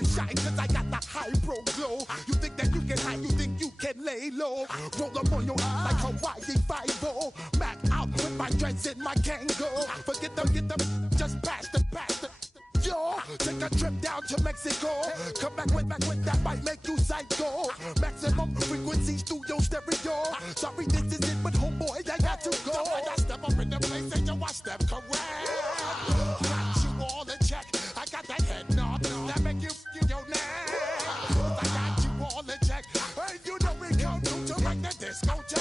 always shine, cause I got the high pro glow. You think that you can hide, you think you can lay low. Roll up on your eyes like Hawaii 5-0. Mac out with my dreads in my Kango. Forget them, just pass the. Yo, take a trip down to Mexico. Come back with that might make you psycho. Maximum frequency studio stereo. Sorry, this is it, but homeboy, I got to go. I got step up in the place and you watch them correct. Got you all in check. I got that head nod that make you your neck. I got you all in check. Hey, you know we come to like the discotheque.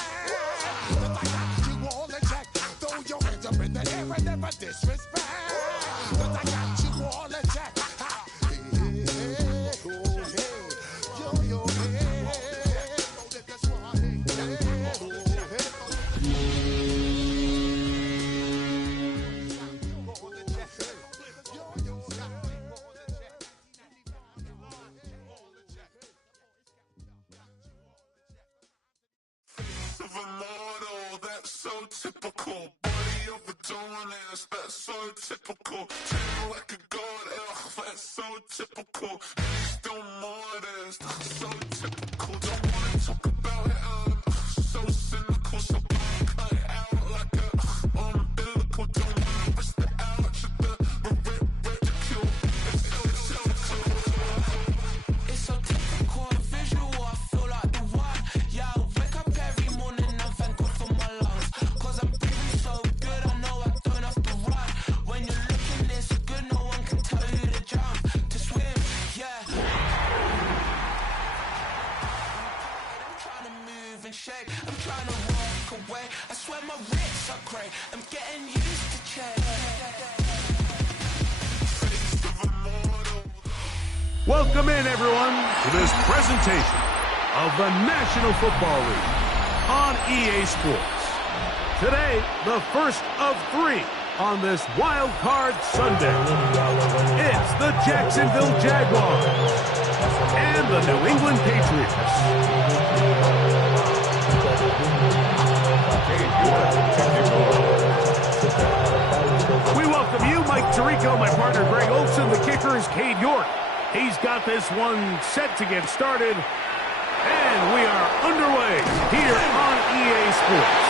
I got you all in check. Throw your hands up in the air and never disrespect. I got you all in check. That's so typical. Body of a donut, that's so typical. Treat like a god, that's so typical. Still modest, so typical. Don't wanna talk about it, so cynical. So cut it out like a umbilical. Don't wanna risk the ouch of the ridicule. It's so typical and visual, I feel like the one. Yeah, I wake up every morning and thank God for my lungs. Cause I'm breathing so good, I know I don't have to run. When you're looking this good, no one can tell you to jump, to swim, yeah. I'm trying to move and shake, I'm trying to walk away. I swear my wrists are great, I'm getting used to change. Welcome in, everyone, to this presentation of the National Football League on EA Sports. Today, the first of 3 on this Wild Card Sunday. It's the Jacksonville Jaguars and the New England Patriots. We welcome you, Mike Tirico, my partner Greg Olson. The kicker is Cade York. He's got this one set to get started. And we are underway here on EA Sports.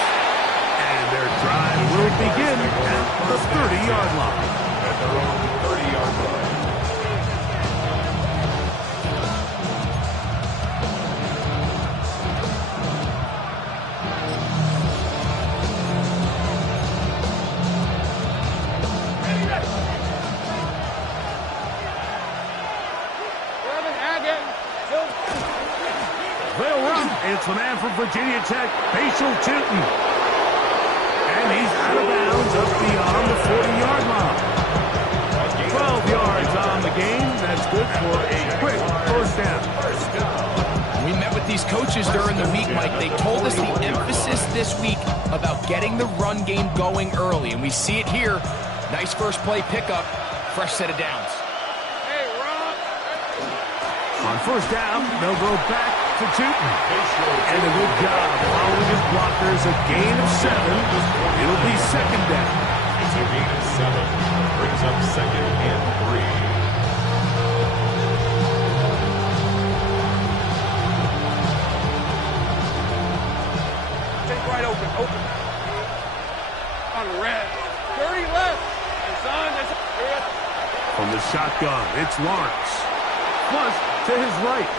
And their drive will begin at the 30-yard line. At their own 30-yard line. They'll run. It's the man from Virginia Tech, Bashal Tutin. And he's out of bounds up beyond the 40-yard line. 12 yards on the game. That's good for a quick first down. We met with these coaches during the week, Mike. They told us the emphasis this week about getting the run game going early. And we see it here. Nice first play pickup. Fresh set of downs. On first down, they'll go back to Tutin. And a good job following his blockers. A gain of 7. It'll be second down. It's a gain of 7. Brings up second and 3. Take right open. On red. 30 left. It's on. From the shotgun, it's Lawrence. Plus, to his right.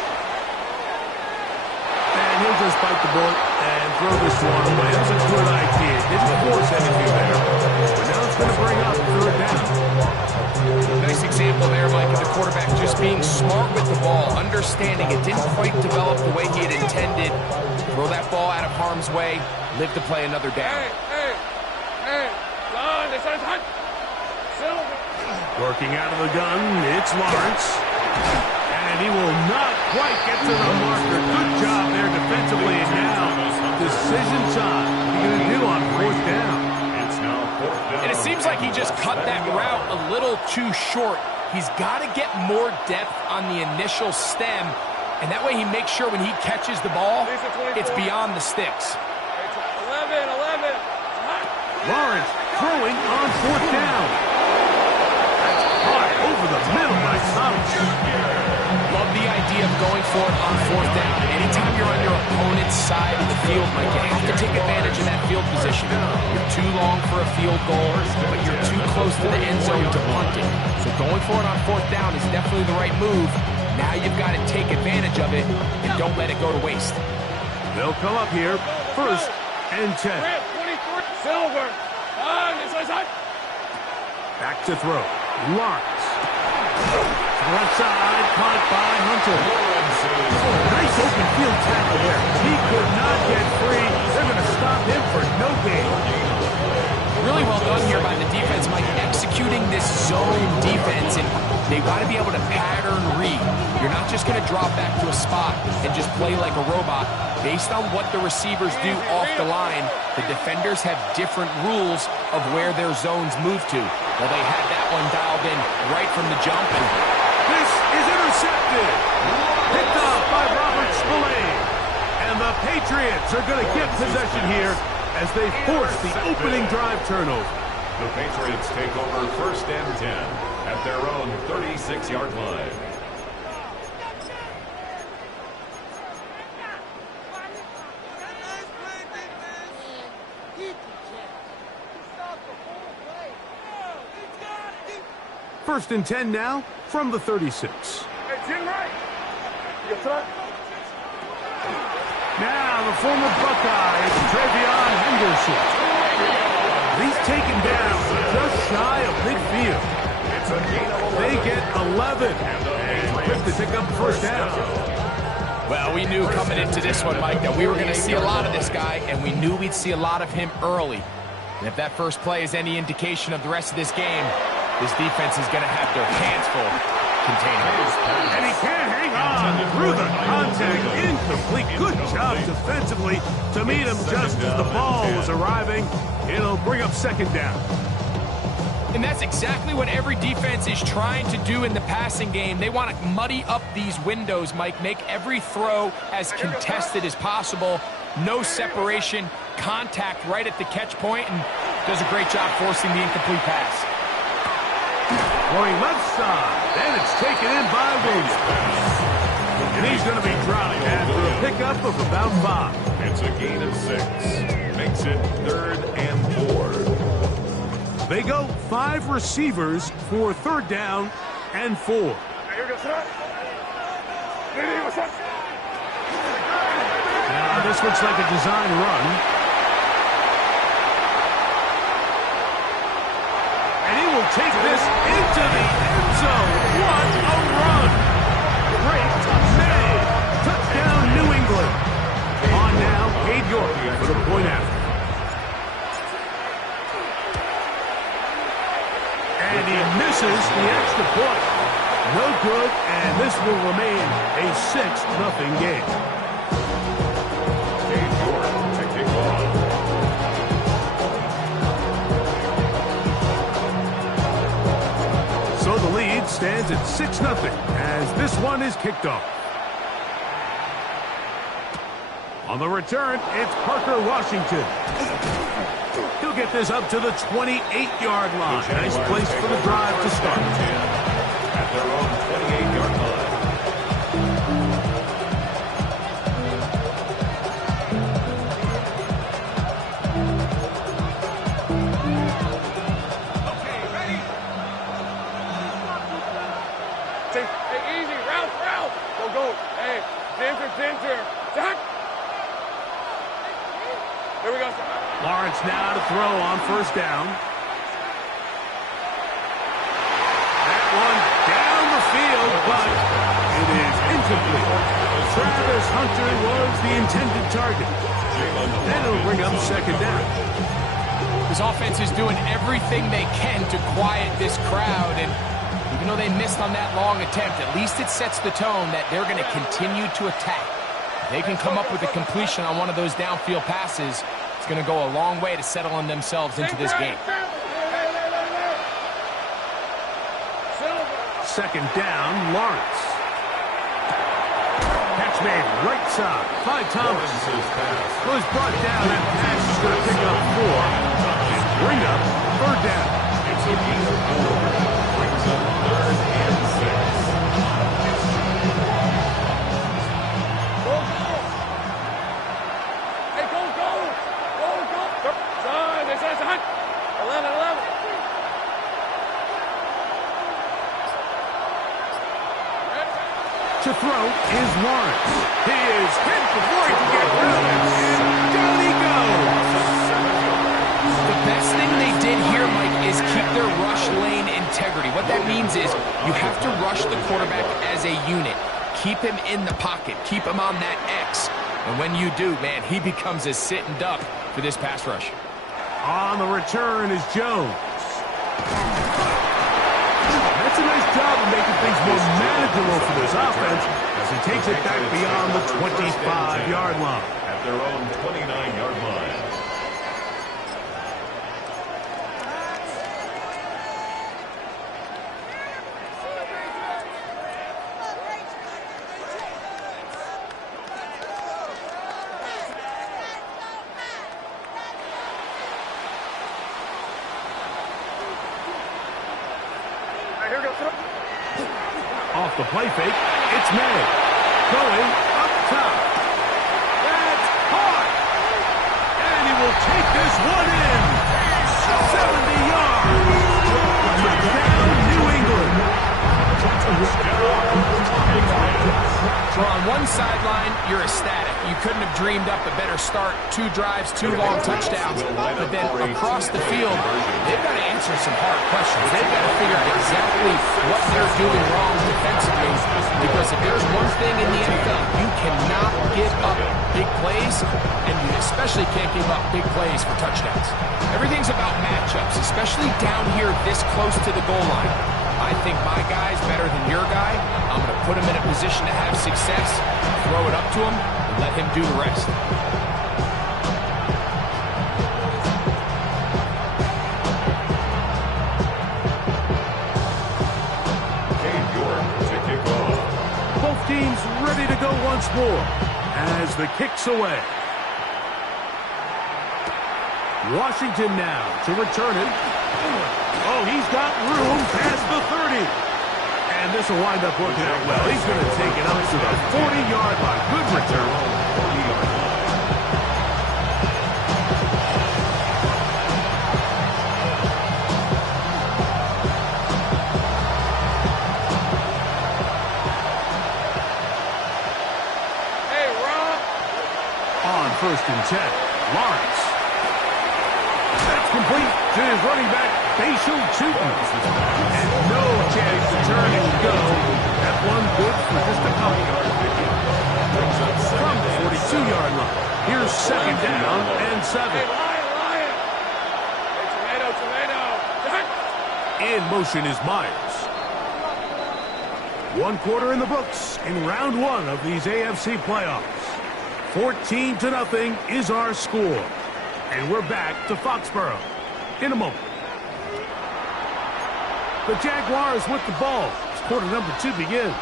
And he'll just bite the bullet and throw this one away. That was a good idea. Didn't force anything there. But now it's going to bring up third down. Nice example there, Mike, of the quarterback just being smart with the ball, understanding it didn't quite develop the way he had intended. Throw that ball out of harm's way, live to play another down. Hey, Lon, it's on time. Working out of the gun, it's Lawrence. And he will not quite get to the marker. Good job there defensively. And now, decision time. What are you going to do on fourth down? It's now fourth down. And it seems like he just cut that route a little too short. He's got to get more depth on the initial stem. And that way he makes sure when he catches the ball, it's beyond the sticks. 11. Lawrence throwing on fourth down. That's caught over the middle by Thomas. for it on fourth down. Anytime you're on your opponent's side of the field, Mike, you have to take advantage of that field position. You're too long for a field goal, but you're too close to the end zone to punt it. So going for it on fourth down is definitely the right move. Now you've got to take advantage of it and don't let it go to waste. They'll come up here, 1st and 10. Silver. Back to throw. Lawrence. Left side, caught by Hunter. Nice open field tackle there. He could not get free. They're going to stop him for no gain. Really well done here by the defense, Mike, executing this zone defense, and they got to be able to pattern read. You're not just going to drop back to a spot and just play like a robot. Based on what the receivers do off the line, the defenders have different rules of where their zones move to. Well, they had that one dialed in right from the jump. And this is intercepted. Picked up by Robert Spillane. And the Patriots are going to get possession here as they force the opening drive turnover. The Patriots take over 1st and 10 at their own 36-yard line. First and 10 now from the 36. Now the former Buckeye, it's Travion Henderson. He's taken down just shy of midfield. They get 11. And quick to pick up the first down. Well, we knew coming into this one, Mike, that we were going to see a lot of this guy, and we knew we'd see a lot of him early. And if that first play is any indication of the rest of this game, this defense is going to have their hands full containing it. And he can't hang on through the contact. Incomplete. Good job defensively to meet him just as the ball was arriving. It'll bring up 2nd down. And that's exactly what every defense is trying to do in the passing game. They want to muddy up these windows, Mike, make every throw as contested as possible. No separation, contact right at the catch point, and does a great job forcing the incomplete pass. Going left side, and it's taken in by Williams. And he's going to be dropped after a pickup of about 5. It's a gain of 6. Makes it 3rd and 4. They go 5 receivers for 3rd down and 4. Now this looks like a design run. Take this into the end zone. What a run. Great made. Touchdown, New England. On now, Cade York for the point after. And he misses the extra point. No good, and this will remain a 6-0 game. Cade York to kick off. So the lead stands at 6-0 as this one is kicked off. On the return, it's Parker Washington. He'll get this up to the 28-yard line. Nice place for the drive to start. At their own 28-yard line. Here we go. Lawrence now to throw on 1st down. That one down the field, but it is incomplete. Travis Hunter was the intended target. And it'll bring up 2nd down. This offense is doing everything they can to quiet this crowd, and even though they missed on that long attempt, at least it sets the tone that they're going to continue to attack. They can come up with a completion on one of those downfield passes. It's going to go a long way to settling themselves into this game. 2nd down, Lawrence. Catch made right side. Clyde Thomas was brought down. That pass is going to pick up 4 and bring up 3rd down. It's a gain of 4. Brings up 3rd and 6. To throw is Lawrence. He is hit before he can get rid of it. And down he goes. The best thing they did here, Mike, is keep their rush lane integrity. What that means is you have to rush the quarterback as a unit. Keep him in the pocket. Keep him on that X. And when you do, man, he becomes a sitting duck for this pass rush. On the return is Jones. That's a nice job of making things more manageable for this offense as he takes it back beyond the 25-yard line. At their own 29-yard line. Off the play fake, it's May. Going up top. That's hard. And he will take this one in. 70 yards. Touchdown, New England. Well, on one sideline, you're ecstatic. You couldn't have dreamed up a better start. 2 drives, 2 long touchdowns. But then across the field, they've got to answer some hard questions. They've got to figure out exactly what they're doing wrong defensively. Because if there's one thing in the NFL, you cannot give up big plays, and you especially can't give up big plays for touchdowns. Everything's about matchups, especially down here this close to the goal line. I think my guy's better than your guy. I'm going to put him in a position to have success, throw it up to him, and let him do the rest. Cade York to kick off. Both teams ready to go once more as the kick's away. Washington now to return it. Oh, he's got room past the 30. And this will wind up working out well. He's going to take it up to the 40-yard line. Good return. 40-yard line. Hey, Rob. On 1st and 10, Lawrence. That's complete to his running back, Bashal Tutin. And no chance to turn and go. That one good for just a couple. From the 42-yard line. Here's 2nd down and 7. Hey, Lion. Hey, tomato. In motion is Myers. 1 quarter in the books in round 1 of these AFC playoffs. 14-0 is our score. And we're back to Foxborough in a moment. The Jaguars with the ball as quarter number 2 begins.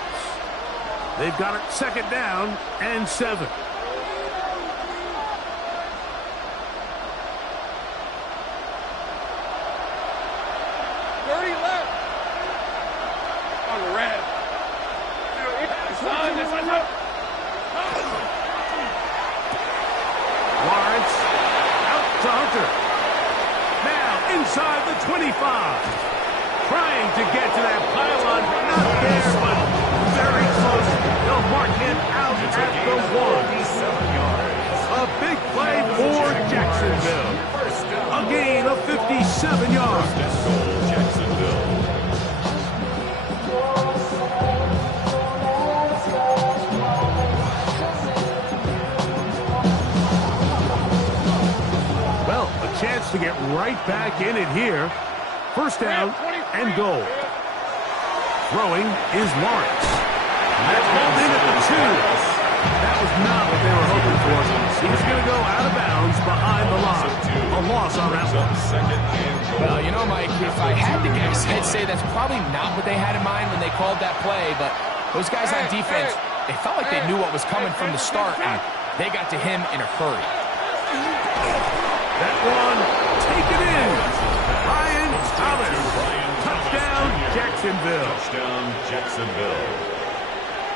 They've got it 2nd down and 7. 30 left. On the red. Son, this one's up. Lawrence out to Hunter. Now inside the 25. Trying to get to that pylon. Not there, but very close. They'll mark him out at the 1. A big play for Jacksonville. A gain of 57 yards. Well, a chance to get right back in it here. 1st down and goal. Throwing is Lawrence. That's balled in at the 2. That was not what they were hoping for. He's going to go out of bounds behind the line. A loss on that one. Well, you know, Mike, if I had to guess, I'd say that's probably not what they had in mind when they called that play, but those guys on defense, they felt like they knew what was coming from the start, and they got to him in a hurry. That one, take it in. Ryan Thomas. Touchdown, Jacksonville. Touchdown, Jacksonville.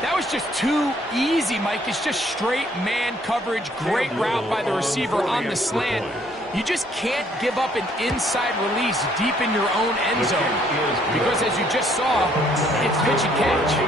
That was just too easy, Mike. It's just straight man coverage. Great route by the receiver on the slant. You just can't give up an inside release deep in your own end zone. Because as you just saw, it's pitch and catch.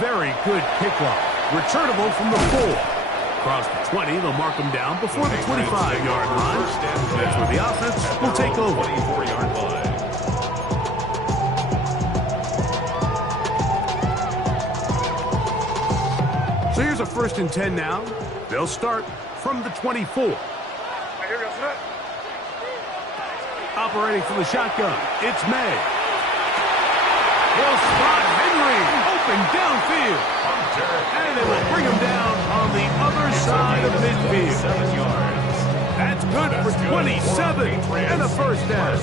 very good kickoff. Returnable from the 4. Across the 20, they'll mark them down before the 25-yard line. That's where the offense will take over. 24-yard line. So here's a 1st and 10 now. They'll start from the 24. Operating from the shotgun, it's May. He'll spot Henry, open downfield. And they will bring him down on the other side of midfield. 7 yards. That's good for 27 and a first down.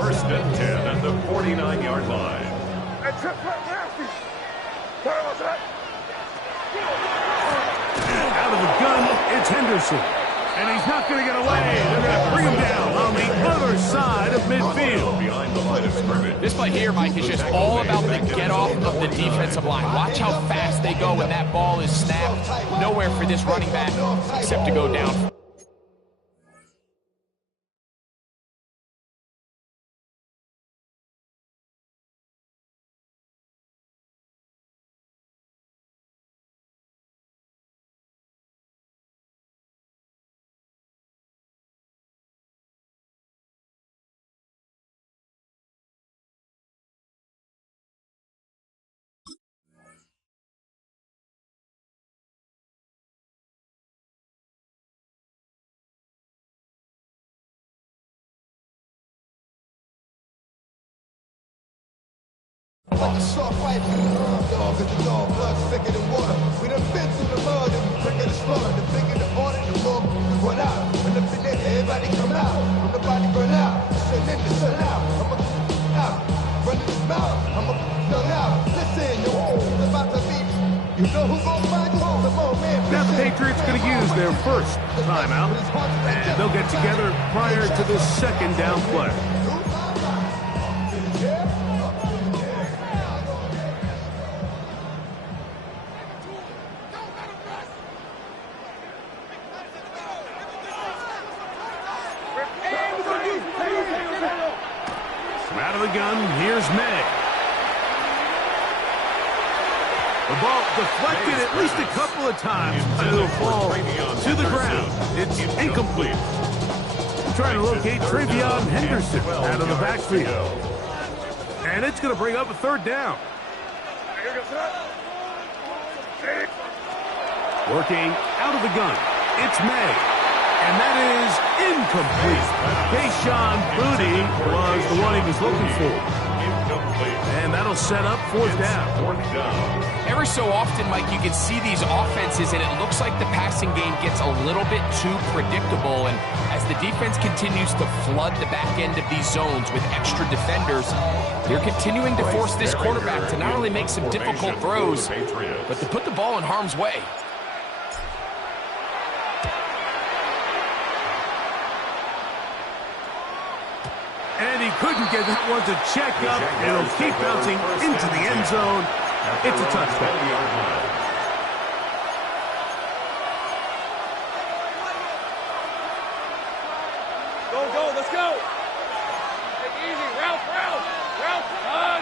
First and 10 at the 49-yard line. And out of the gun, it's Henderson. And he's not going to get away. They're going to bring him down on the other side of midfield. Behind the line of scrimmage. This play here, Mike, is just all about the get-off of the defensive line. Watch how fast they go when that ball is snapped. Nowhere for this running back except to go down. Like a shark fight, dog, cause the dog blood's thicker than water. We done been through the mud and we quicker to slaughter. The bigger the order, the more we run out. When the finesse, everybody come out. When the body burn out, shut in the sun out. I'm a out, running his mouth. I'm a young out. Listen, yo, it's about to be. You know who's gonna find you? Come on, man. Now the Patriots going to use their first timeout. And they'll get together prior to this second down play. Out of the gun, here's May. The ball deflected at least a couple of times, and it'll fall to the ground. It's incomplete. Trying to locate Travion Henderson out of the backfield. And it's going to bring up a 3rd down. Working out of the gun, it's May. And that is incomplete. Kayshon Boutte was the one he was looking for. And that'll set up 4th down. Every so often, Mike, you can see these offenses, and it looks like the passing game gets a little bit too predictable. And as the defense continues to flood the back end of these zones with extra defenders, they're continuing to force this quarterback to not only make some difficult throws, but to put the ball in harm's way. And he couldn't get that one to check up. It'll keep bouncing into the end zone. It's a touchdown. Go, let's go. Take it easy. Route.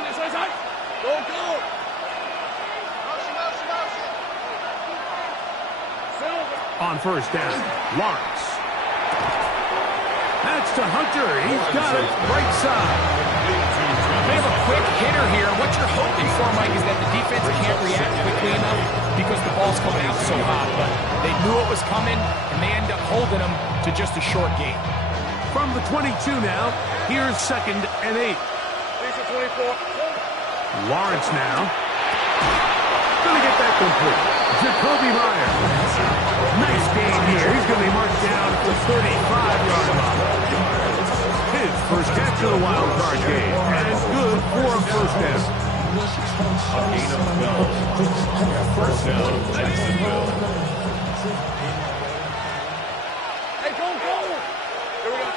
This way, side. Go. On 1st down, Lawrence. That's to Hunter. He's got it right side. They have a quick hitter here. What you're hoping for, Mike, is that the defense can't react quickly enough because the ball's coming out so hot. But they knew it was coming, and they end up holding them to just a short gain. From the 22 now, here's 2nd and 8. Lisa 24. Lawrence now. Going to get that complete. Jacoby Myers. Nice game here. He's going to be marked down at the 35-yard line. His first catch of the wild card game. And good for a 1st down. A gain of 12. 1st down, Jacksonville. Hey, go. Here we go.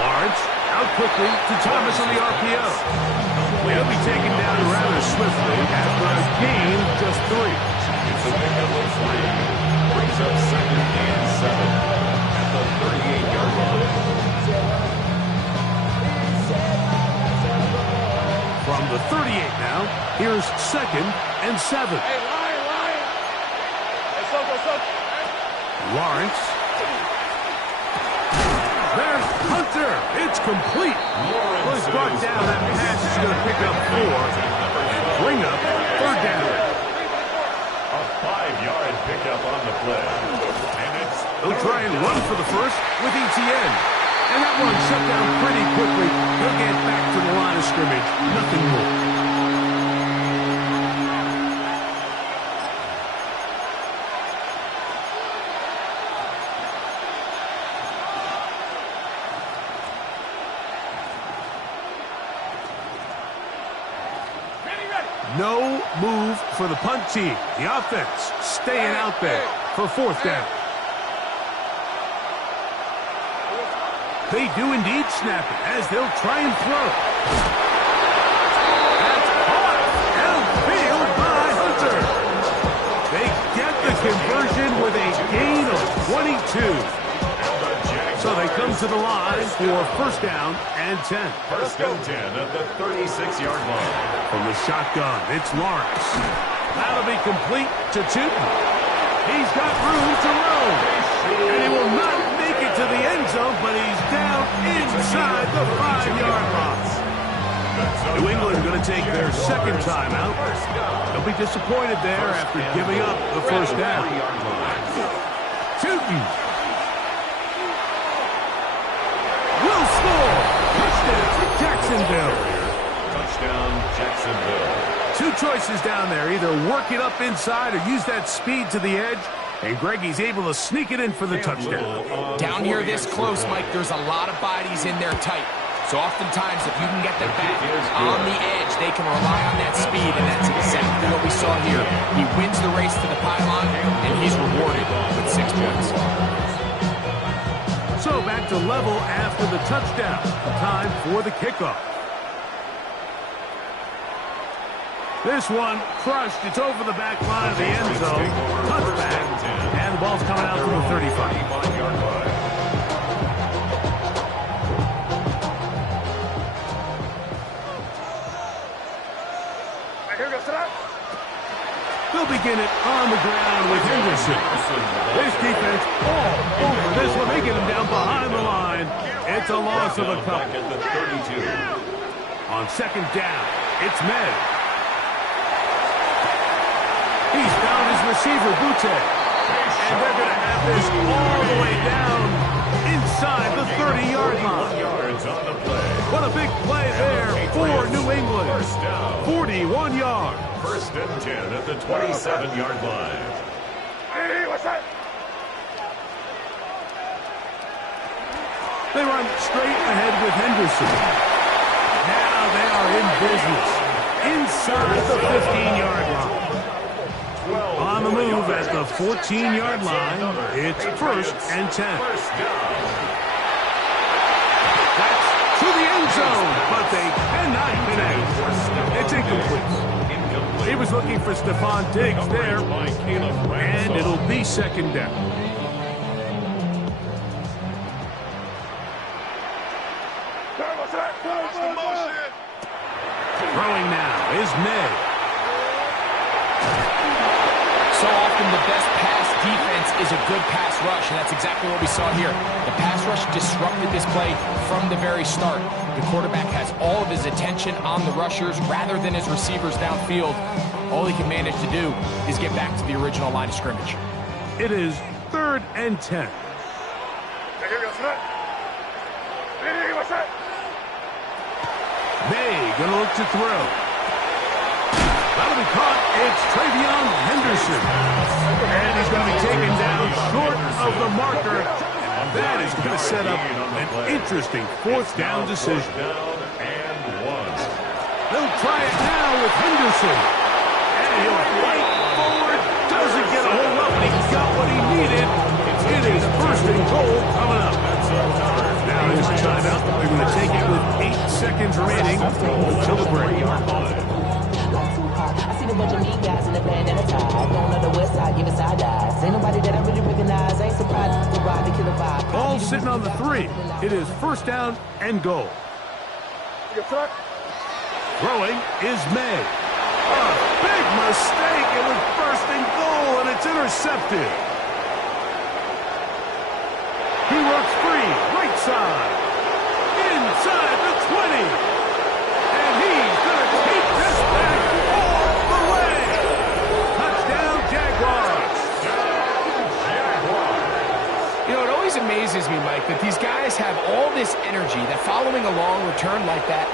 Lawrence out quickly to Thomas on the RPO. He'll be taken down rather swiftly after a gain just 3. It's a pickup of 3. Brings up 2nd and 7 at the 38-yard line. From the 38 now, here's 2nd and 7. Hey, Lion! Hey, Soak. Lawrence. There's Hunter. It's complete. Well, he's brought down. That pass is going to pick up 4 and bring up 3rd down. A 5-yard pickup on the play. And He'll try and run for the first with ETN. And that one shut down pretty quickly. He'll get back to the line of scrimmage. Nothing more. No move for the punt team. The offense staying out there for 4th down. They do indeed snap it as they'll try and throw. That's caught downfield by Hunter. They get the conversion with a gain of 22. So they come to the line for 1st down and 10. 1st and 10 at the 36-yard line. From the shotgun, it's Lawrence. That'll be complete to Tootin. He's got room to roam. And he will not make it to the end zone, but he's down inside the 5-yard line. New England going to take their 2nd timeout. They'll be disappointed there after giving up the 1st down. Tootin will score. Touchdown, Jacksonville. Touchdown, Jacksonville. 2 choices down there. Either work it up inside or use that speed to the edge. And Greggy's able to sneak it in for the touchdown. Down here this close, Mike, there's a lot of bodies in there tight. So oftentimes, if you can get the back on the edge, they can rely on that speed, and that's exactly what we saw here. He wins the race to the pylon, and he's rewarded with 6 points. So back to level after the touchdown. Time for the kickoff. This one crushed. It's over the back line of the end zone. Touchback. And the ball's coming out to the 35. They'll begin it on the ground with Henderson. This defense all over this one. They get him down behind the line. It's a loss of a couple. On 2nd down, it's Med. He's found his receiver, Butte. And they're going to have this all the way down inside the 30-yard line. What a big play there for New England. 41 yards. 1st and 10 at the 27-yard line. Hey, what's that? They run straight ahead with Henderson. Now they are in business. Inside the 15-yard line. On the move at the 14-yard line, it's 1st and 10. That's to the end zone, but they cannot connect. It's incomplete. He was looking for Stephon Diggs there, and it'll be 2nd down. Throwing now is May. So often the best pass defense is a good pass rush, and that's exactly what we saw here. The pass rush disrupted this play from the very start. The quarterback has all of his attention on the rushers rather than his receivers downfield. All he can manage to do is get back to the original line of scrimmage. It is 3rd and 10. May gonna look to throw. That'll be caught. It's Travion Henderson. And he's going to be taken down short of the marker. And that is going to set up an interesting 4th down decision. They'll try it now with Henderson. And he'll fight forward. Doesn't get a hold up, but he got what he needed. It is 1st and goal coming up. Now there's a timeout. They're going to take it with 8 seconds remaining until the break. I see the bunch of mean guys in the band and a tie. Going on the west side, giving side eyes. Ain't nobody that I really recognize. Ain't surprised to ride the killer vibe. Ball sitting on the 3. It is 1st down and goal. Throwing is May. A big mistake. It was first and goal, and it's intercepted. He works free, right side. Inside the 20. And he's going to take this back all the way. Touchdown, Jaguars. You know, it always amazes me, Mike, that these guys have all this energy, that following a long return like that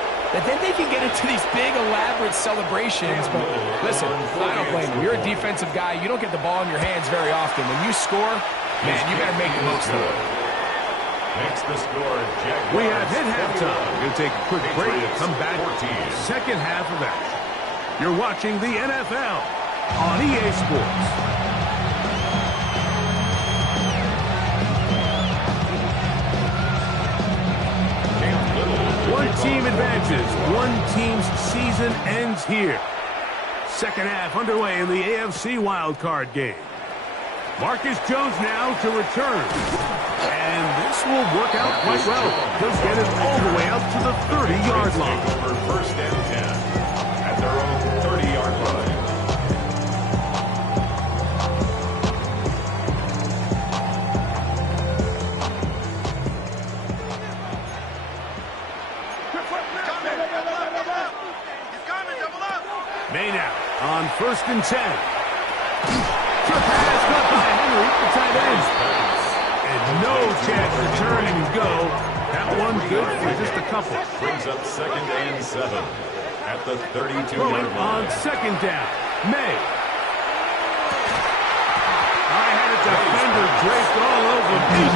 then they can get into these big, elaborate celebrations. But listen, I don't blame you. You're a defensive guy. You don't get the ball in your hands very often. When you score, man, you better make the most of it. Makes the score, Jaguars. We have hit halftime. We're going to take a quick break and come back. Second half of action. You're watching the NFL on EA Sports. One team advances. One team's season ends here. Second half underway in the AFC wildcard game. Marcus Jones now to return. And this will work out quite well. He'll get it all the way out to the 30-yard line. Over first and 10 at their own 30-yard line. May now on first and 10. Good pass caught by Henry, the tight end. And no chance to turn and go. That one good for just a couple. Brings up second and 7 at the 32-yard line. On second down, May. I had a defender draped all over me.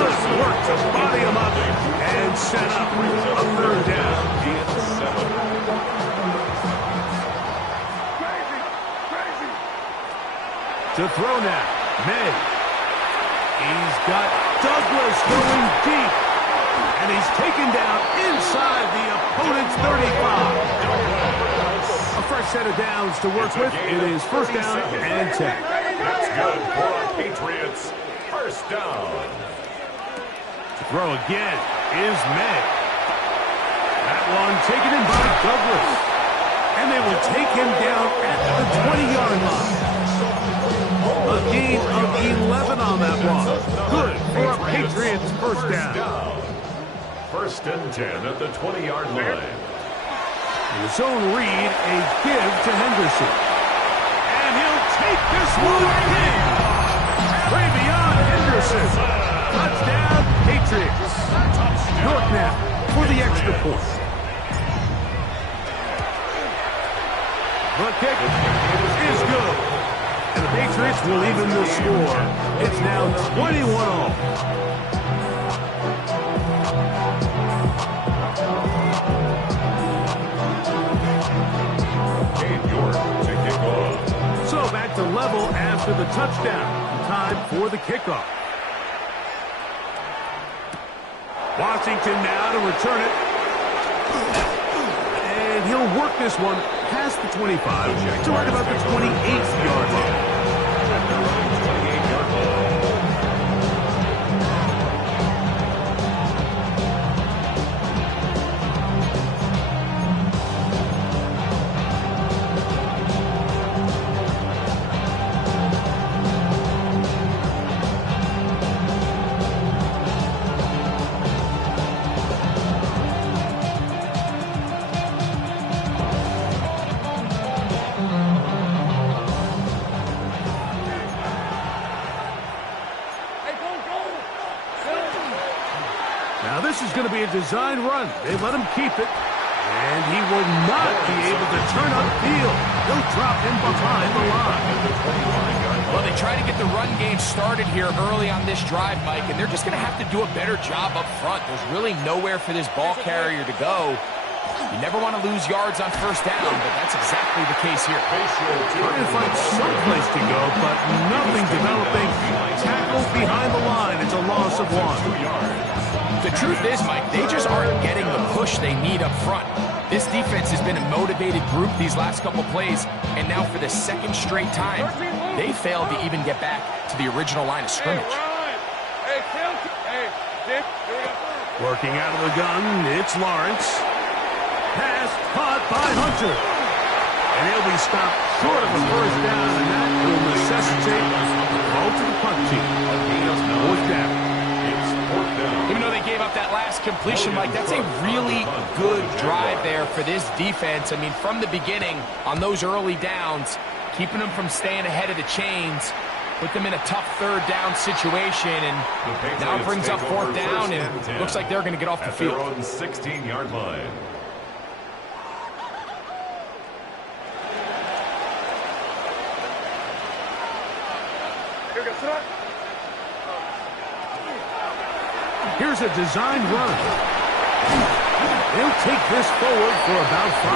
Good work to body him up and set up a third down. To throw now, May. He's got Douglas going deep. And he's taken down inside the opponent's 35. A fresh set of downs to work with. It is first down and 10. That's good for the Patriots. First down. To throw again is May. That one taken in by Douglas. And they will take him down at the 20-yard line. A gain of 11 on that one. Good for a Patriots first down. First and 10 at the 20-yard line. In the zone read, a give to Henderson. And he'll take this one in. Way beyond Henderson. Touchdown, Patriots. York now for the extra point. The kick is good. And the Patriots will even the score. It's now 21-all. Cade York to kick off. So back to level after the touchdown. Time for the kickoff. Washington now to return it. And he'll work this one past the 25 to right about the 28-yard line. Now this is going to be a design run. They let him keep it. And he will not be able to turn upfield. They'll drop him behind the line. Well, they try to get the run game started here early on this drive, Mike, and they're just going to have to do a better job up front. There's really nowhere for this ball carrier to go. You never want to lose yards on first down, but that's exactly the case here. Trying to find some place to go, but nothing developing. Tackled behind the line. It's a loss of 1. The truth is, Mike, they just aren't getting the push they need up front. This defense has been a motivated group these last couple plays, and now for the second straight time, they failed to even get back to the original line of scrimmage. Working out of the gun, it's Lawrence. Pass caught by Hunter. And he'll be stopped short of a first down, and that will necessitate a call to the punt team. Fourth down. Even though they gave up that last completion, Mike, that's a really good drive there for this defense. I mean, from the beginning, on those early downs, keeping them from staying ahead of the chains, put them in a tough third down situation, and now it brings up fourth down, and looks like they're going to get off the field. Their own 16-yard line. Here's a designed run. They'll take this forward for about 5.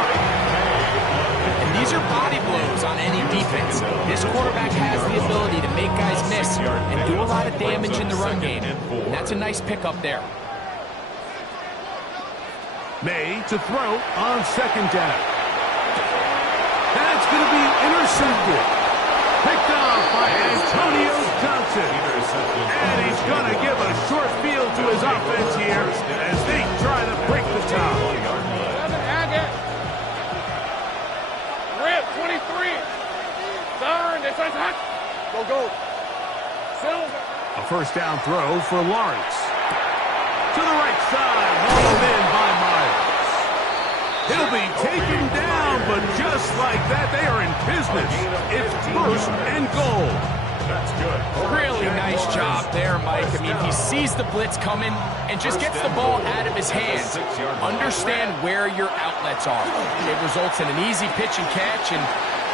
And these are body blows on any defense. This quarterback has the ability to make guys miss and do a lot of damage in the run game. And that's a nice pickup there. May to throw on second down. That's going to be intercepted. Picked off by Antonio Johnson. And he's going to give a short field to his offense here as they try to break the tie. Rip, 23. Turn, this is hot. Go. Silver. A first down throw for Lawrence. To the right side, hauled in by Myers. He'll be taken down, but just like that, they are in business. It's first and goal. That's good. Really nice job there, Mike. I mean, he sees the blitz coming and just gets the ball out of his hands. Understand where your outlets are. It results in an easy pitch and catch, and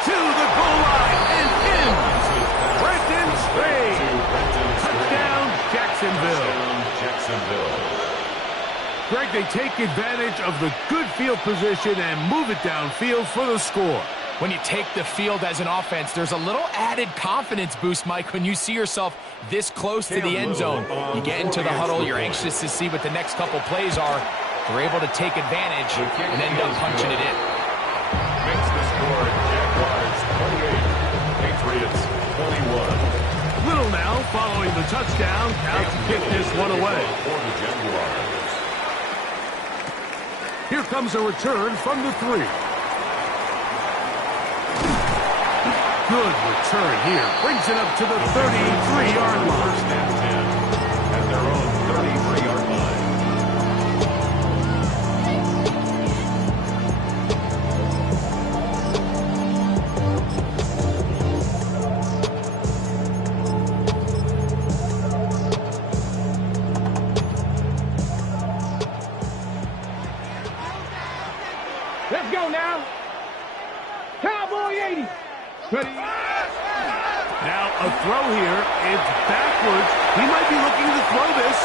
to the goal line and in. Brenton Spade. Touchdown, Jacksonville. Greg, they take advantage of the good field position and move it downfield for the score. When you take the field as an offense, there's a little added confidence boost, Mike, when you see yourself this close to the end zone. You get into the huddle, you're anxious to see what the next couple plays are. They're able to take advantage and end up punching it in. Makes the score Jaguars 28, Patriots 21. Little now following the touchdown, out to kick this one away. For the Jaguars. Here comes a return from the 3. Good return here. Brings it up to the 33-yard line. First and 10 at their own 33-yard line. Let's go now. Cowboy 80. Ready? Now a throw here. It's backwards. He might be looking to throw this.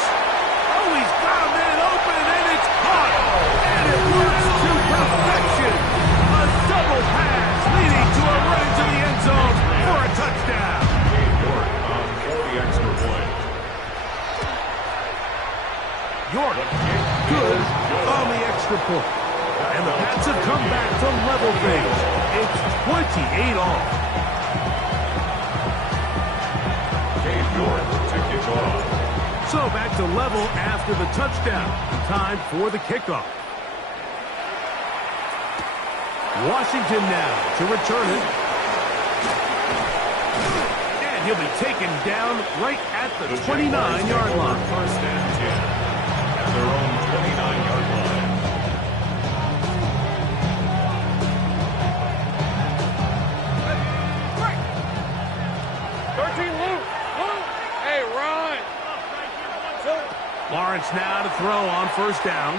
Oh, he's got a man open, and it's caught. And it works to perfection. A double pass leading to a run into the end zone for a touchdown. Cade York for the extra point. York good on the extra point. And the Pats have come back to level things. It's 28 all. Cade York to kick off. So back to level after the touchdown. Time for the kickoff. Washington now to return it. And he'll be taken down right at the 29-yard line. First and 10 at their own 29-yard line. Lawrence now to throw on first down.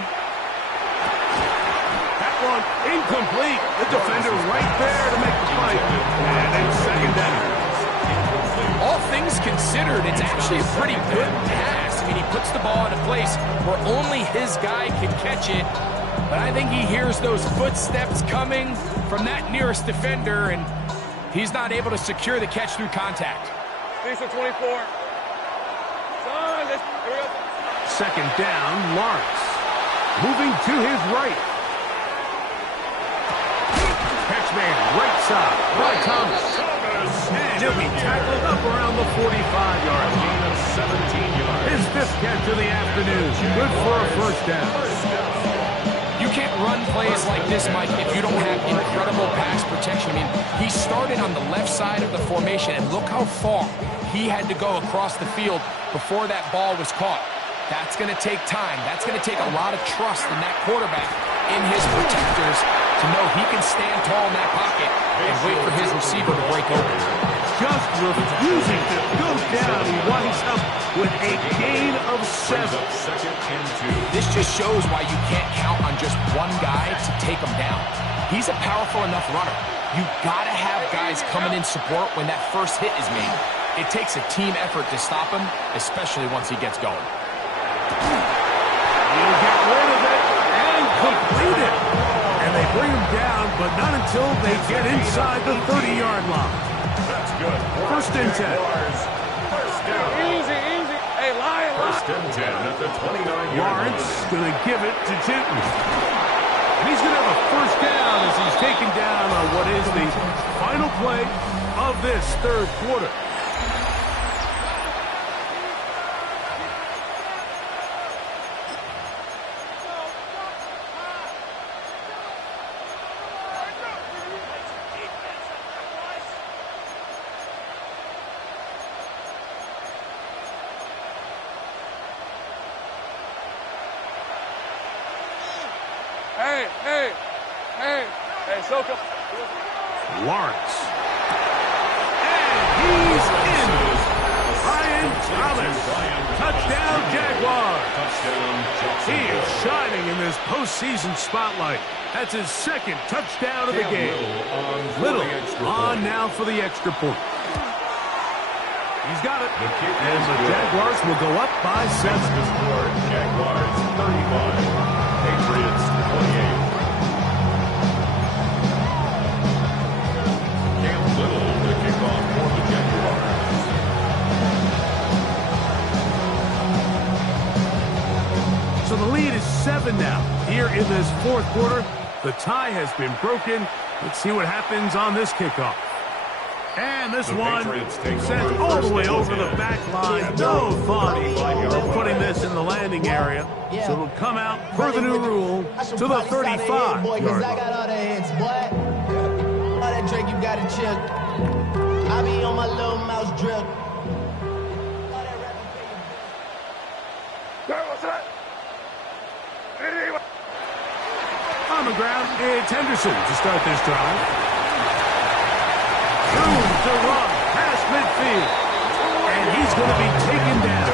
That one incomplete. The defender right there to make the fight. And it's second down. All things considered, it's actually a pretty good pass. I mean, he puts the ball in a place where only his guy can catch it. But I think he hears those footsteps coming from that nearest defender, and he's not able to secure the catch through contact. Lisa 24. Son, here we go. Second down, Lawrence. Moving to his right. Catch man right side by Thomas. And he'll be tackled up around the 45-yard line. 17 yards. His fifth catch of the afternoon. Good for a first down. You can't run plays like this, Mike, if you don't have incredible pass protection. I mean, he started on the left side of the formation, and look how far he had to go across the field before that ball was caught. That's going to take time. That's going to take a lot of trust in that quarterback, in his protectors, to know he can stand tall in that pocket and wait for his receiver to break open. Just refusing to go down. He winds up with a gain of 7. Second and 2. This just shows why you can't count on just one guy to take him down. He's a powerful enough runner. You got to have guys coming in support when that first hit is made. It takes a team effort to stop him, especially once he gets going. He'll get rid of it and complete it. And they bring him down, but not until they get inside the 30-yard line. That's good. First and 10. First down. Easy, easy. Hey, Lion. First and 10 at the 29-yard Lawrence line. going to give it to Tinton. And he's going to have a first down as he's taken down on what is the final play of this third quarter. Hey, Soka. Lawrence. And he's in. Ryan Thomas. Touchdown, Jaguars. He is shining in this postseason spotlight. That's his second touchdown of the game. Little on now for the extra point. He's got it. And the Jaguars will go up by 7. Jaguars 35. Patriots 28. Little to kick off for the Jaguars. So the lead is 7 now. Here in this fourth quarter, the tie has been broken. Let's see what happens on this kickoff. And this one sent all the way over the back line. No thought of putting this in the landing area. So it'll come out per the new rule to the 35-yard line. Drink, you gotta chill. I be on my little mouse drill. On the ground, it's Henderson to start this drive. Room to run past midfield. And he's going to be taken down.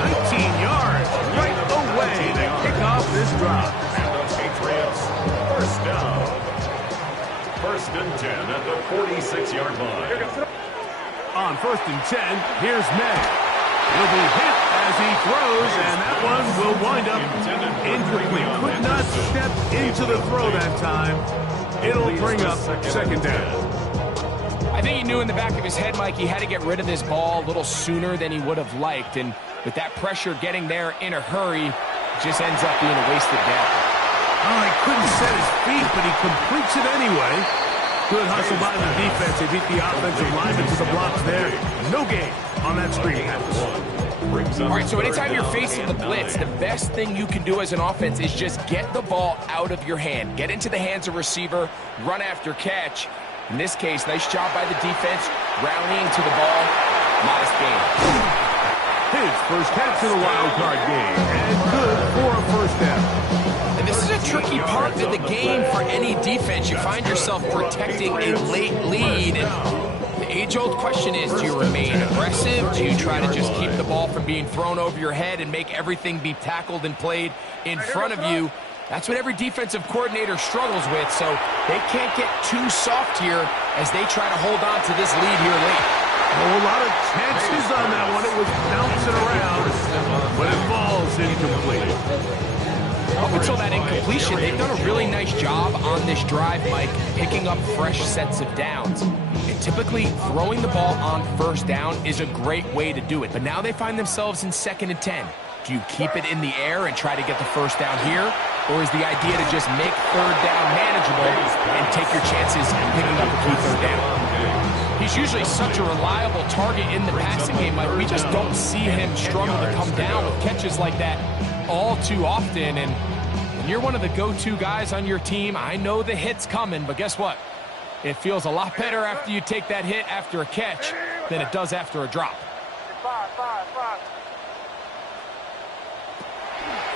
19 yards right away to kick off this drive. And the Patriots first down. First and 10 at the 46-yard line. On first and 10, here's May. He'll be hit as he throws, and that one will wind up incomplete. Could not step into the throw that time. It'll bring up second down. I think he knew in the back of his head, Mike, he had to get rid of this ball a little sooner than he would have liked. And with that pressure getting there in a hurry, it just ends up being a wasted down. Oh, he couldn't set his feet, but he completes it anyway. Good hustle by the defense. They beat the offensive lineman to the blocks there. No gain on that screen pass. All right, so anytime you're facing the blitz, the best thing you can do as an offense is just get the ball out of your hand. Get into the hands of receiver, run after catch. In this case, nice job by the defense, rallying to the ball. Modest gain. His first catch of the wild card game, and good for a first down. And this is a tricky part of the game for any defense. You find yourself protecting a late lead. And the age-old question is, do you remain aggressive? Do you try to just keep the ball from being thrown over your head and make everything be tackled and played in front of you? That's what every defensive coordinator struggles with, so they can't get too soft here as they try to hold on to this lead here late. Oh, a lot of chances on that one. It was bouncing around, but it falls incomplete. Up until that incompletion, they've done a really nice job on this drive, Mike, picking up fresh sets of downs. And typically, throwing the ball on first down is a great way to do it. But now they find themselves in 2nd and 10. Do you keep it in the air and try to get the first down here? Or is the idea to just make third down manageable and take your chances picking up a key third down? He's usually such a reliable target in the passing game, Mike. We just don't see him struggle to come down with catches like that all too often. And when you're one of the go-to guys on your team, I know the hit's coming, but guess what? It feels a lot better after you take that hit after a catch than it does after a drop.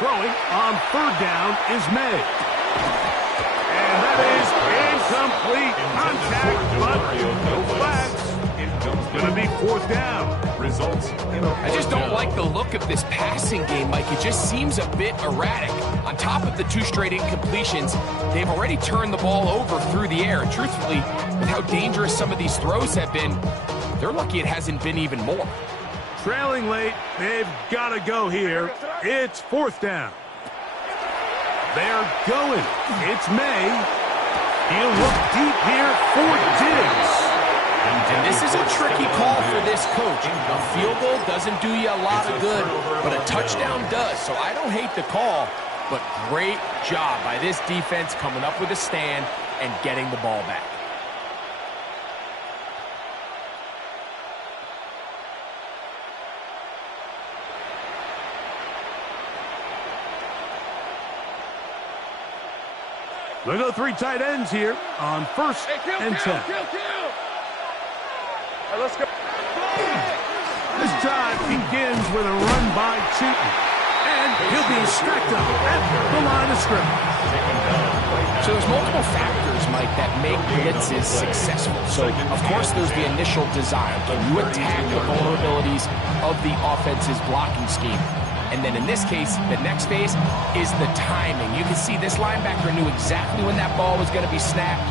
Throwing on third down is May. And that is incomplete contact, but no flags. It's going to be fourth down. Results. I just don't like the look of this passing game, Mike. It just seems a bit erratic. On top of the 2 straight incompletions, they've already turned the ball over through the air. And truthfully, with how dangerous some of these throws have been, they're lucky it hasn't been even more. Trailing late, they've got to go here. It's fourth down. They're going. It's May. He'll look deep here for Diggs. And this is a tricky call for this coach. A field goal doesn't do you a lot of good, but a touchdown does. So I don't hate the call, but great job by this defense coming up with a stand and getting the ball back. They go 3 tight ends here on first and 10. Right, let's go. This drive begins with a run by Cheaton. And he'll be stacked up at the line of scrimmage. So there's multiple factors, Mike, that make blitzes successful. So, of course, there's the initial design. Can you attack the vulnerabilities of the offense's blocking scheme? And then in this case, the next phase is the timing. You can see this linebacker knew exactly when that ball was going to be snapped.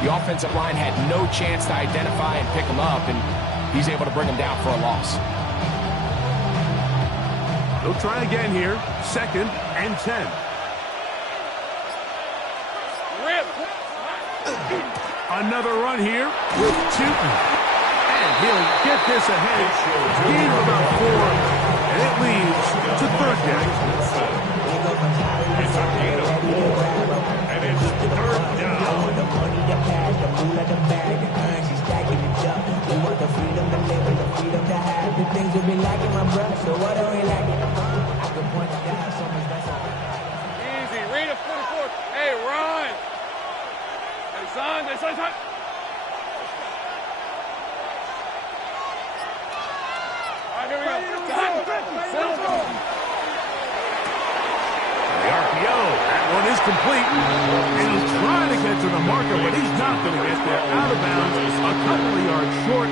The offensive line had no chance to identify and pick him up, and he's able to bring him down for a loss. They'll try again here, second and 10. Another run here with Cheaton. And he'll get this ahead. Gain of about 4. And it leads to third down. It's a gain of 4. And it's third down. Easy, read a 44. Hey, run. Hey, son. All right, here we go. The RPO, that one is complete. And he's trying to get to the marker, but he's not going to get there. Out of bounds, a couple of yards short.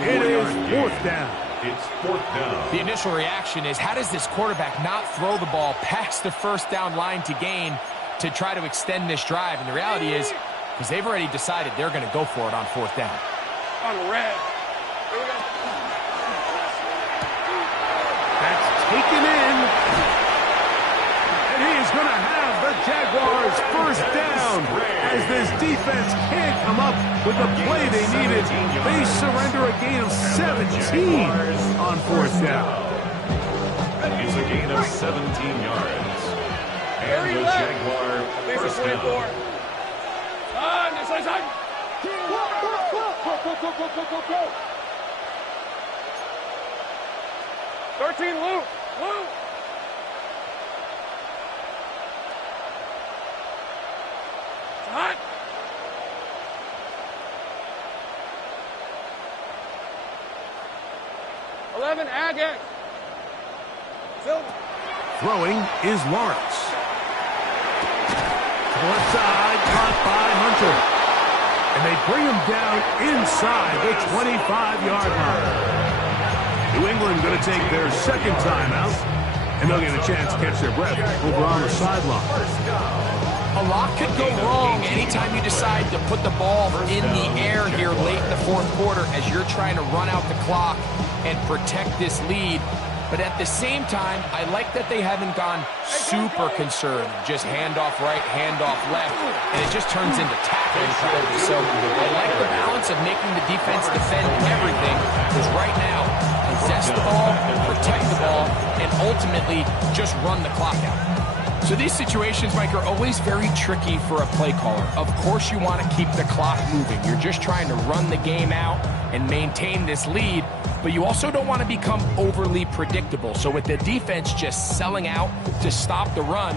It is fourth down. It's fourth down. The initial reaction is, how does this quarterback not throw the ball past the first down line to gain to try to extend this drive? And the reality is, because they've already decided they're going to go for it on fourth down. On the red. Here we go. That's taken in. And he is going to have the Jaguars first down as this defense can't come up with the play they needed. They surrender a gain of 17 on fourth down. It's a gain of 17 yards. And the Jaguar first down. On this side. Go. 13, Luke. Hot. Agate. Throwing is Lawrence. Left side, caught by Hunter. And they bring him down inside the 25-yard line. New England going to take their second timeout, and they'll get a chance to catch their breath over on the sideline. A lot could go wrong anytime you decide to put the ball in the air here late in the fourth quarter as you're trying to run out the clock and protect this lead. But at the same time, I like that they haven't gone super conservative. Just handoff right, handoff left, and it just turns into tackling practice. So I like the balance of making the defense defend everything, because right now, possess the ball, protect the ball, and ultimately just run the clock out. So these situations, Mike, are always very tricky for a play caller. Of course you want to keep the clock moving. You're just trying to run the game out and maintain this lead, but you also don't want to become overly predictable. So with the defense just selling out to stop the run,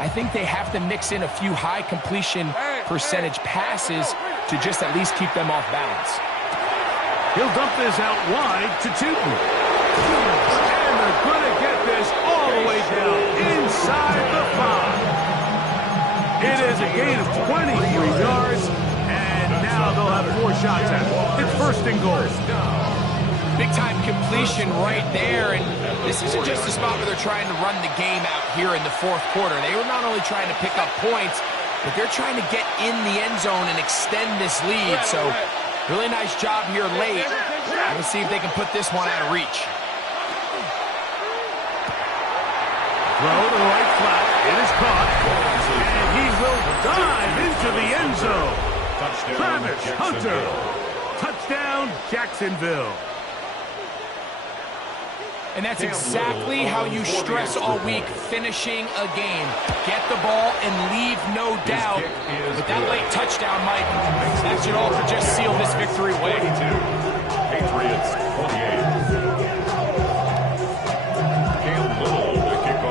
I think they have to mix in a few high completion percentage passes to just at least keep them off balance. He'll dump this out wide to Tootin. And they're going to get this all the way down inside the 5. It is a gain of 23 yards, and now they'll have 4 shots at it. It's first and goal. Big-time completion right there, and this isn't just a spot where they're trying to run the game out here in the fourth quarter. They were not only trying to pick up points, but they're trying to get in the end zone and extend this lead. So really nice job here late. We'll see if they can put this one out of reach. Throw to the right flat. It is caught. And he will dive into the end zone. Travis Hunter. Touchdown, Jacksonville. And that's exactly how you stress all week, finishing a game. Get the ball and leave no doubt. With that late touchdown, Mike, that should all just seal this victory away. Patriots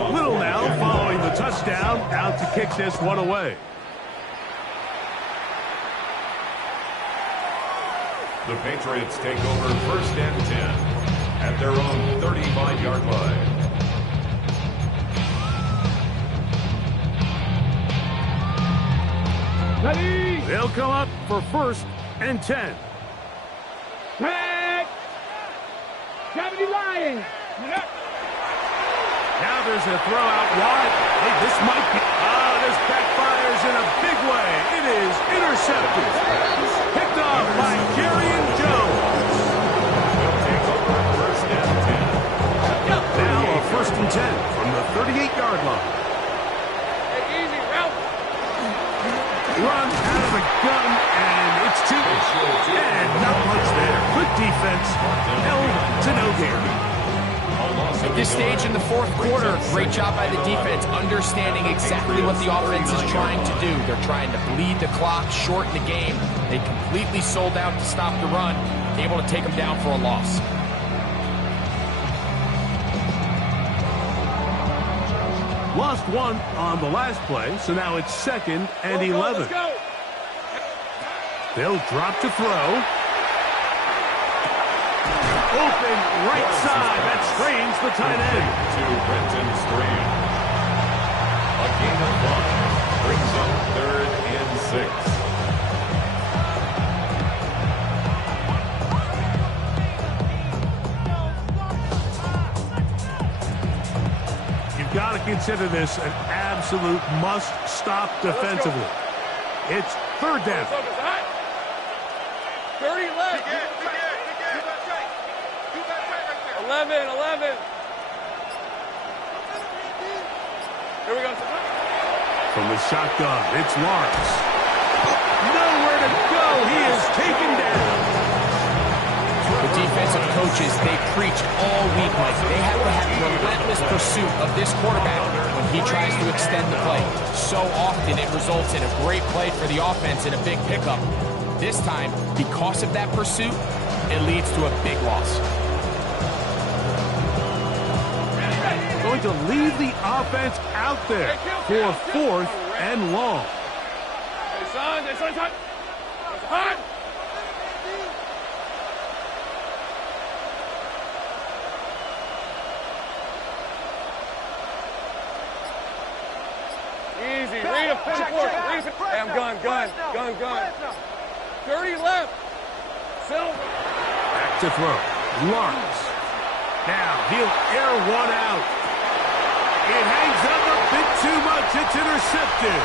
28. Little now following the touchdown, out to kick this one away. The Patriots take over first and 10 at their own 35-yard line. Ready? They'll come up for first and 10. Back! 70 Lions! Now there's a throw out wide. Hey, this might be... this backfires in a big way. It is intercepted. Picked off by Jerrion Jones. Now a first and 10 from the 38-yard line. Hey, easy, Ralph. Run out of the gun, and it's two. And not much there. Good defense. Held to no gain. At this stage in the fourth quarter, great job by the defense, understanding exactly what the offense is trying to do. They're trying to bleed the clock, shorten the game. They completely sold out to stop the run, able to take them down for a loss. Lost one on the last play, so now it's second and 11. They'll drop to throw. Open right side. That strains the tight end. To Brenton Strange. A gain of 1 brings up third and 6. You've got to consider this an absolute must-stop defensively. It's third down. 30 left. 11. Here we go. From the shotgun, it's Lawrence. Nowhere to go. He is taken down. The defensive coaches, they preach all week, Mike. They have to have relentless pursuit of this quarterback when he tries to extend the play. So often it results in a great play for the offense and a big pickup. This time, because of that pursuit, it leads to a big loss. Going to leave the offense out there for fourth and long. Hey, son. Hot. Easy. Read a footwork. Hey, I'm gun. 30 left. Silver. Back to throw. Lawrence. Now he'll air one out. It hangs up a bit too much. It's intercepted.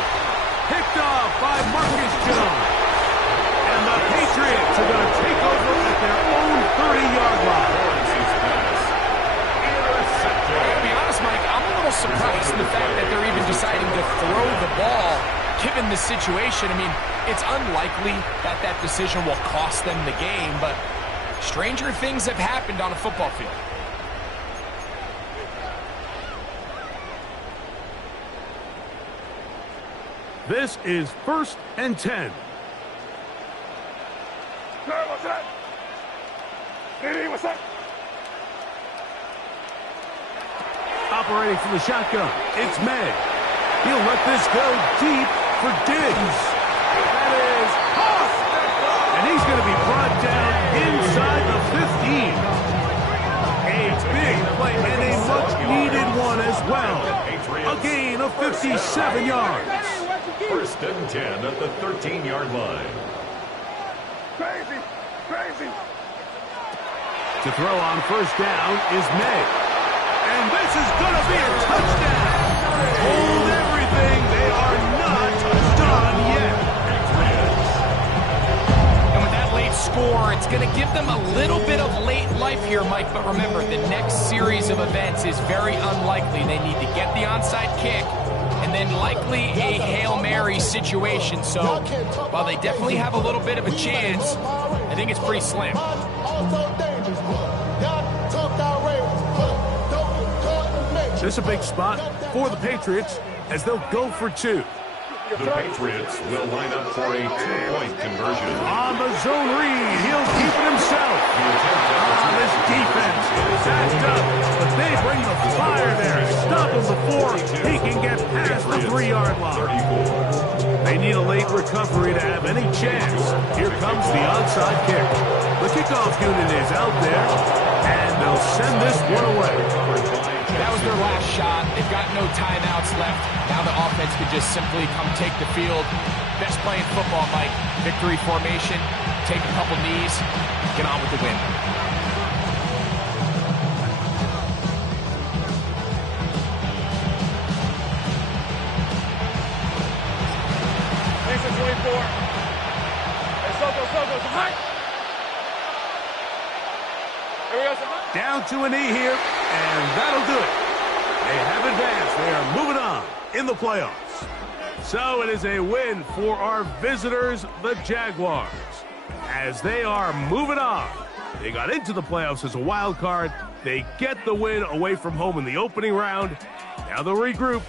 Picked off by Marcus Jones. And the Patriots are going to take over at their own 30-yard line. To be honest, Mike, I'm a little surprised in the fact that they're even deciding to throw the ball, given the situation. I mean, it's unlikely that that decision will cost them the game, but stranger things have happened on a football field. This is first and 10. Operating from the shotgun, it's May. He'll let this go deep for Diggs. That is off. And he's going to be brought down inside the 15. A big play and a much-needed one as well. A gain of 57 yards. First and 10 at the 13-yard line. Crazy, crazy. To throw on first down is May. And this is going to be a touchdown. Hold everything. They are not done yet. And with that late score, it's going to give them a little bit of late life here, Mike. But remember, the next series of events is very unlikely. They need to get the onside kick and then likely a Hail Mary situation. So while they definitely have a little bit of a chance, I think it's pretty slim. This is a big spot for the Patriots as they'll go for two. The Patriots will line up for a two-point conversion. On the zone read, he'll keep it himself. This defense is backed up, but they bring the fire there. Stop him before he can get past the 3-yard line. They need a late recovery to have any chance. Here comes the onside kick. The kickoff unit is out there, and they'll send this one away. That was their last shot. They've got no timeouts left. Now the offense could just simply come take the field. Best play in football, Mike. Victory formation, take a couple knees, get on with the win. Mason 24. Hey, Soko, behind. Here we go, Soko. Down to a knee here, and that'll do it. They have advanced. They are moving on in the playoffs. So it is a win for our visitors, the Jaguars, as they are moving on. They got into the playoffs as a wild card. They get the win away from home in the opening round. Now they'll regroup